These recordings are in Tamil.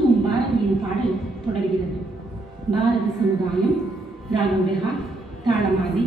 ஊதும் பாரதியின் பாடல் தொடர்கிறது. பாரத சமுதாயம், ராகம் பெஹா, தாளமாதி.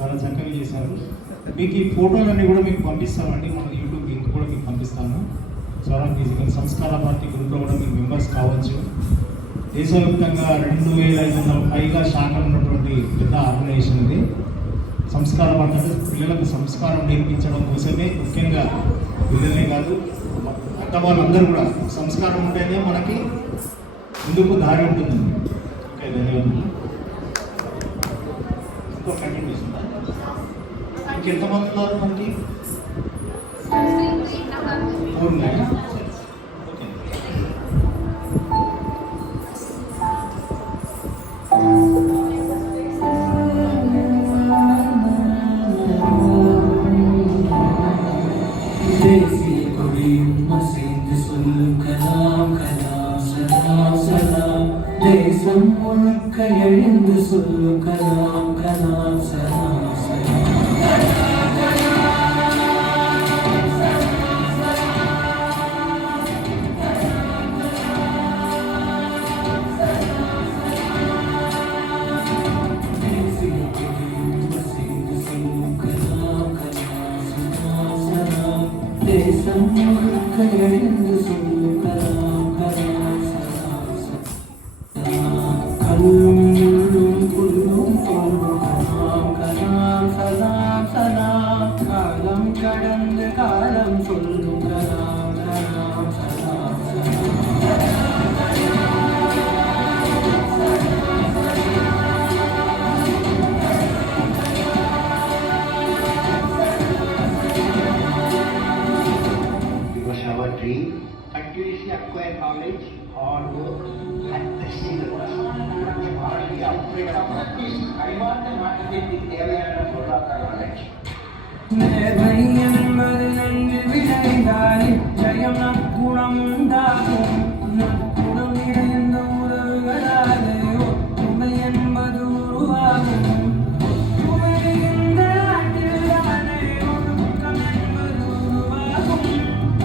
చాలా చక్కగా చేశారు. మీకు ఈ ఫోటోలన్నీ కూడా మీకు పంపిస్తామండి, మన యూట్యూబ్ లింక్ కూడా మీకు పంపిస్తాము. స్వరం ఫిజికల్ సంస్కార భారతి గ్రూప్లో కూడా మీరు మెంబర్స్ కావచ్చు. దేశవ్యాప్తంగా 2500 పైగా శాఖలు ఉన్నటువంటి పెద్ద ఆర్గనైజేషన్ ఇది. సంస్కార భారతి అంటే పిల్లలకు సంస్కారం నేర్పించడం కోసమే, ముఖ్యంగా పిల్లలే కాదు పెద్దవాళ్ళందరూ కూడా సంస్కారం ఉంటేనే మనకి ముందుకు దారి ఉంటుందండి. ఓకే, ధన్యవాదాలు. ఇంకో కంటిన్యూషన్ ఇంకెంతమంది ఉన్నారు మనకి? 4 ఉన్నాయా? ఓకే. தேசிய கொடியும் அசைந்து சொல்லும் கலாம் கலாம் சலாம் சலாம். தேசம் முழுக்க எழுந்து சொல்லும் கலாம் கலாம் சலாம் சலாம். தேசம் முழுக்க எழுந்து சொல்லும் கலாம் கலாம் சலாம் சலாம். கல்லும் முள்ளும் புல்லும் சொல்லும் கலாம் கலாம் சலாம் சலாம். காலம் கடந்து காலம் சொல்லும் கலாம் கலாம் சலாம் சலாம். Our dream, continuously acquire knowledge, hard work, and testing the person. Hardly upgrade our practice. அறிவார்ந்த நாட்டத்திற்கு தேவையான பொருளாதார knowledge. நேர்மை என்பது நன்கு விளைந்தாலே ஜெயம் நற்குணம் உண்டாகும். நற்குணம் நிறைந்த உறவுகளாலே ஒற்றுமை என்பது உருவாகும். ஒற்றுமை இந்த நாட்டில் தானே ஒழுக்கம் என்பது உருவாகும்.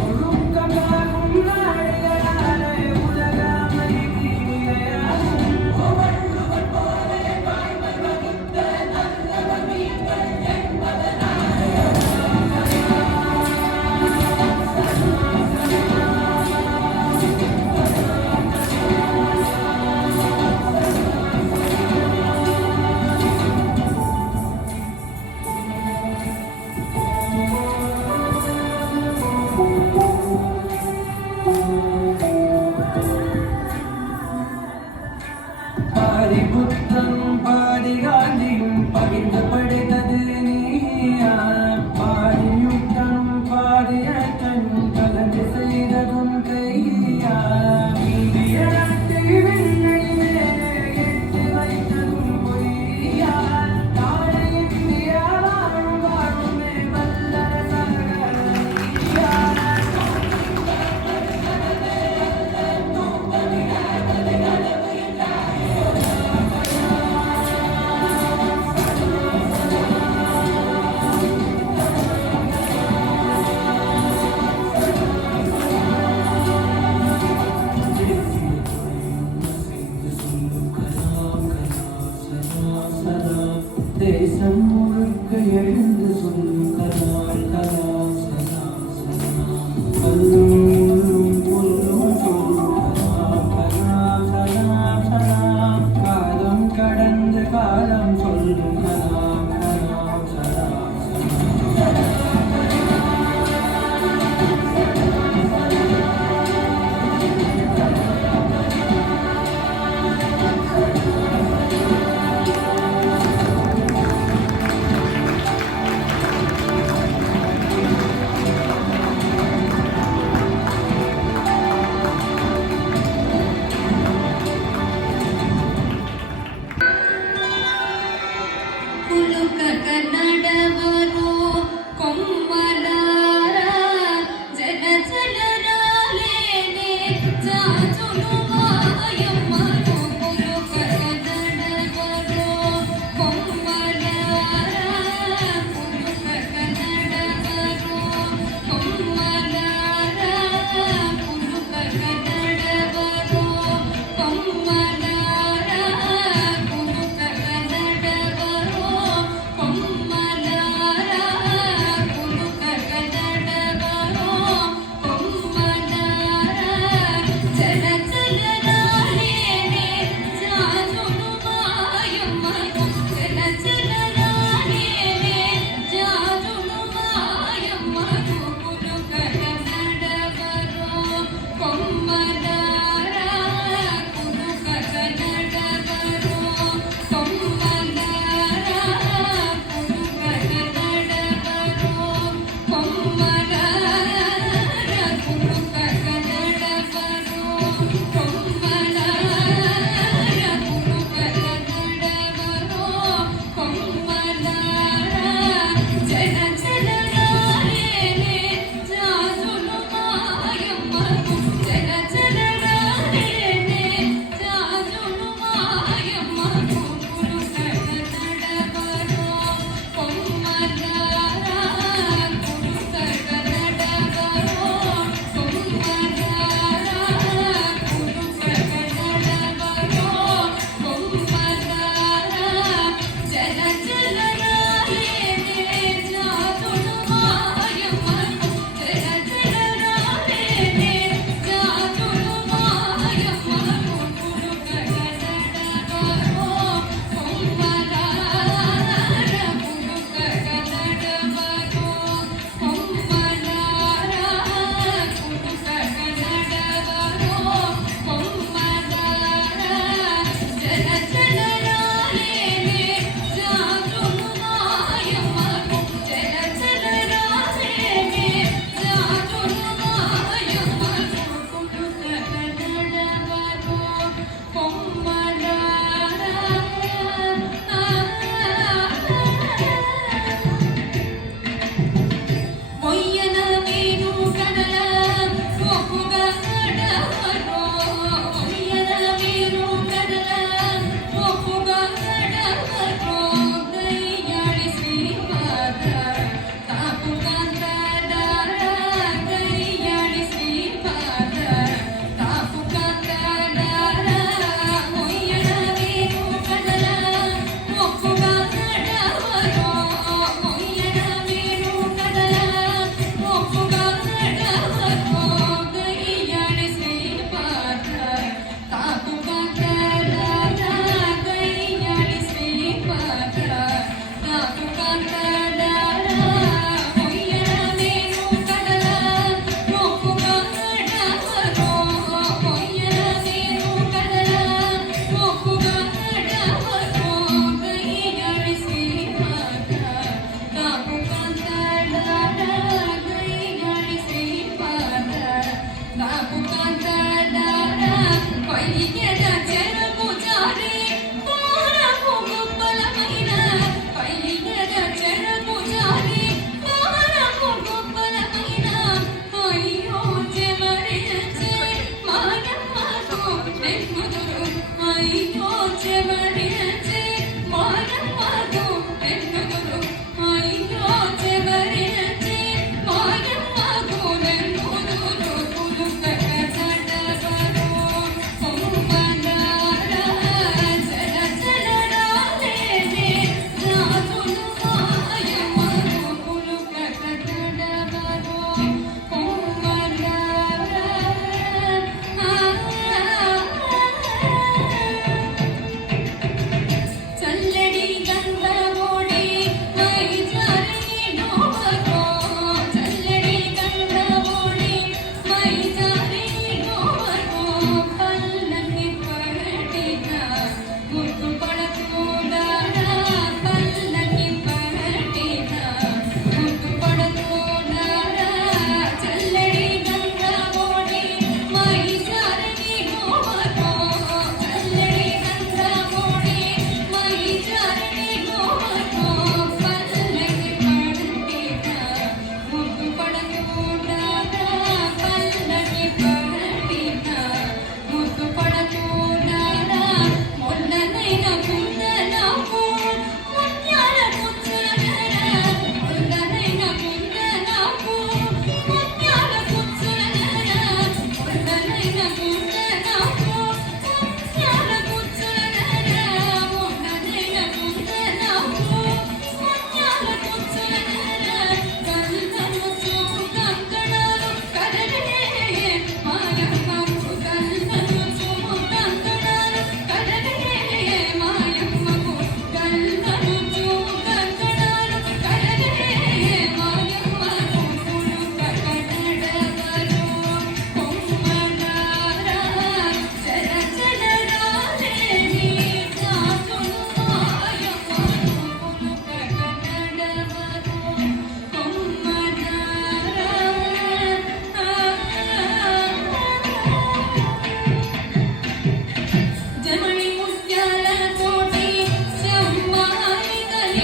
ஒழுக்கமாகும் நாடுகளாலே உலக அமைதி நிலையாகும். ஒவ்வொருவர் போலே வாழ்வர் வகுத்த நல்லவர் நீங்கள் என்பதனாலே பாதி புத்தனும் பாதி காந்தியும் பகிர்ந்து படித்தது நீயா. பாதி யுத்தனும் பாதி ஏற்றனும் கலந்து செய்ததும் கையா. இந்திய நாட்டை விண்ணை மேலே எட்டு வைத்ததும் பொய்யா. நாளை இந்தியா வாழும் வாழுமே வல்லரசாக இந்தியா. தேசம் முழுக்க எழுந்து சொல்லும் கலாம் கலாம் சலாம் சலாம். கல்லும் முள்ளும் புல்லும் சொல்லும் கலாம் கலாம் சலாம் சலாம். காலம் கடந்து காலம் சொல்லும் கலாம் கலாம் சலாம் சலாம். ಕುಲುಕ ಕನ್ನಡವರು ಕೊಮ್ಮಲಾರ ಜನ ಜನರಾಲೇನೆ ಚಾಚುಲು ಮಾಯಮ್ಮರು. ಕುಲುಕ ಕನ್ನಡವರು ಕೊಮ್ಮಲಾರ ಕುಲುಕ ಕನ್ನಡವರು ಕೊಮ್ಮಲಾರ ಕುಲುಕ ಕನ್ನಡವರು ಕೊಮ್ಮಲಾರ ಕುಲುಕ ಕನ್ನಡವರು ಕೊಮ್ಮ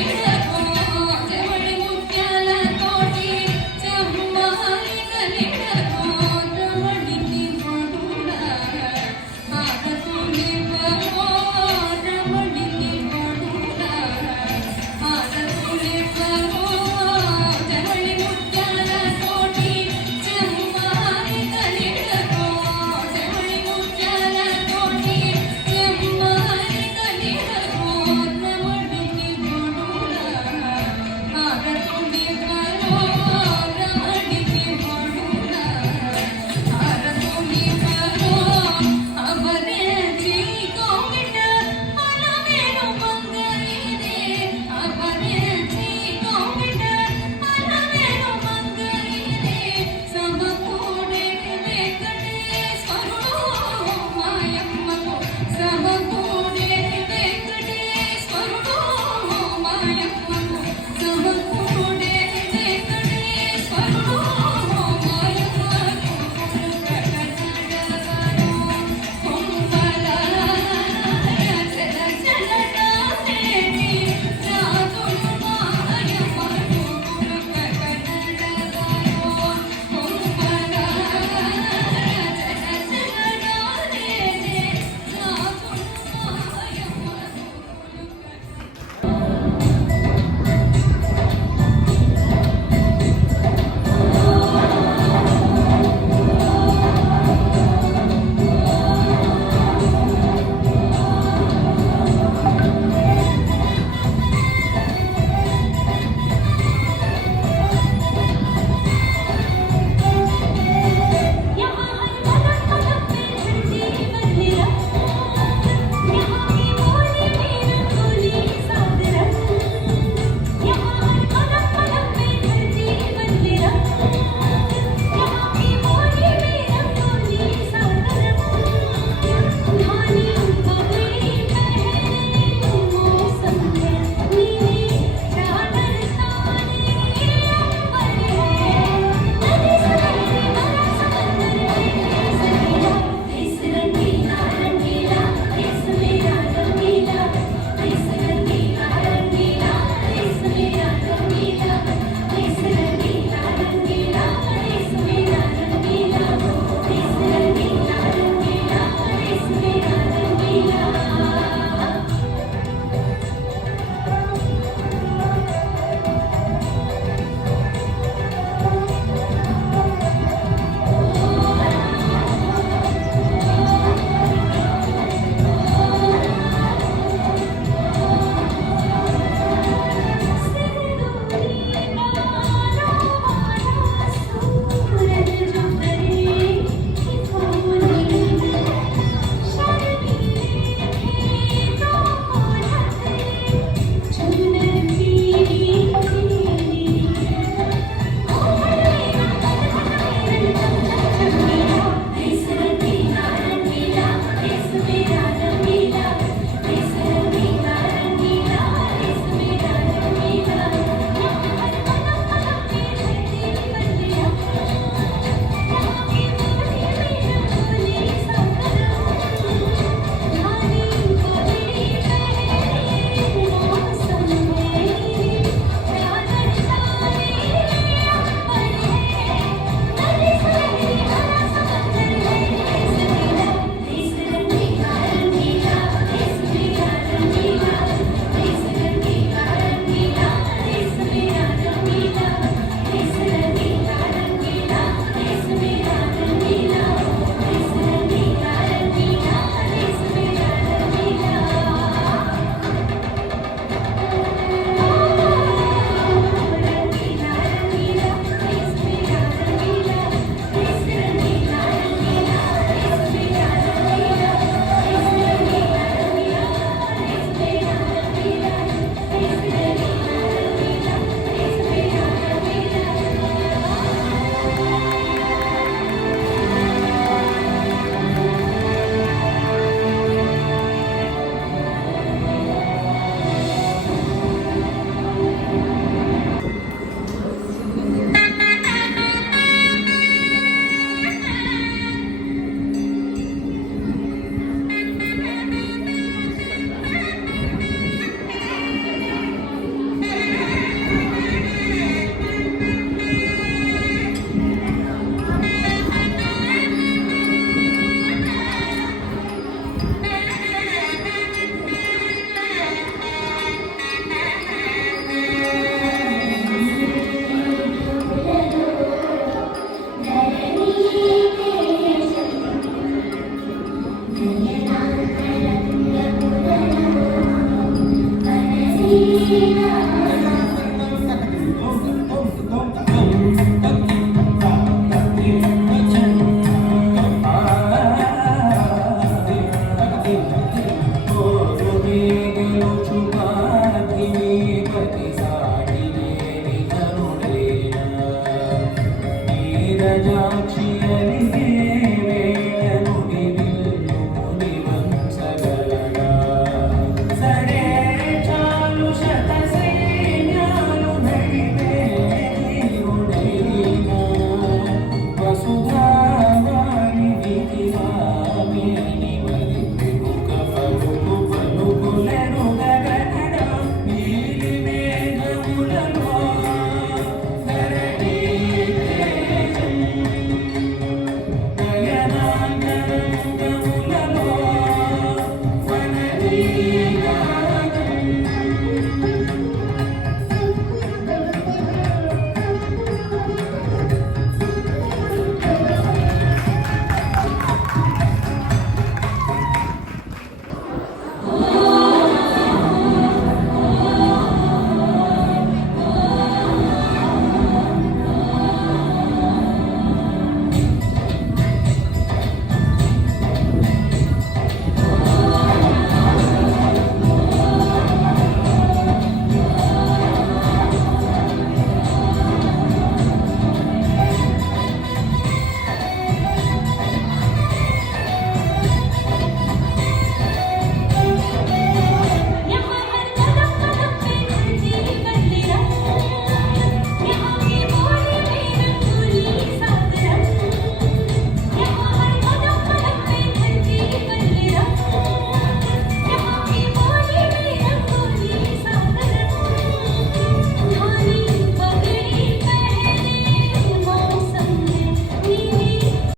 Thank you. నీలి మేఘములలో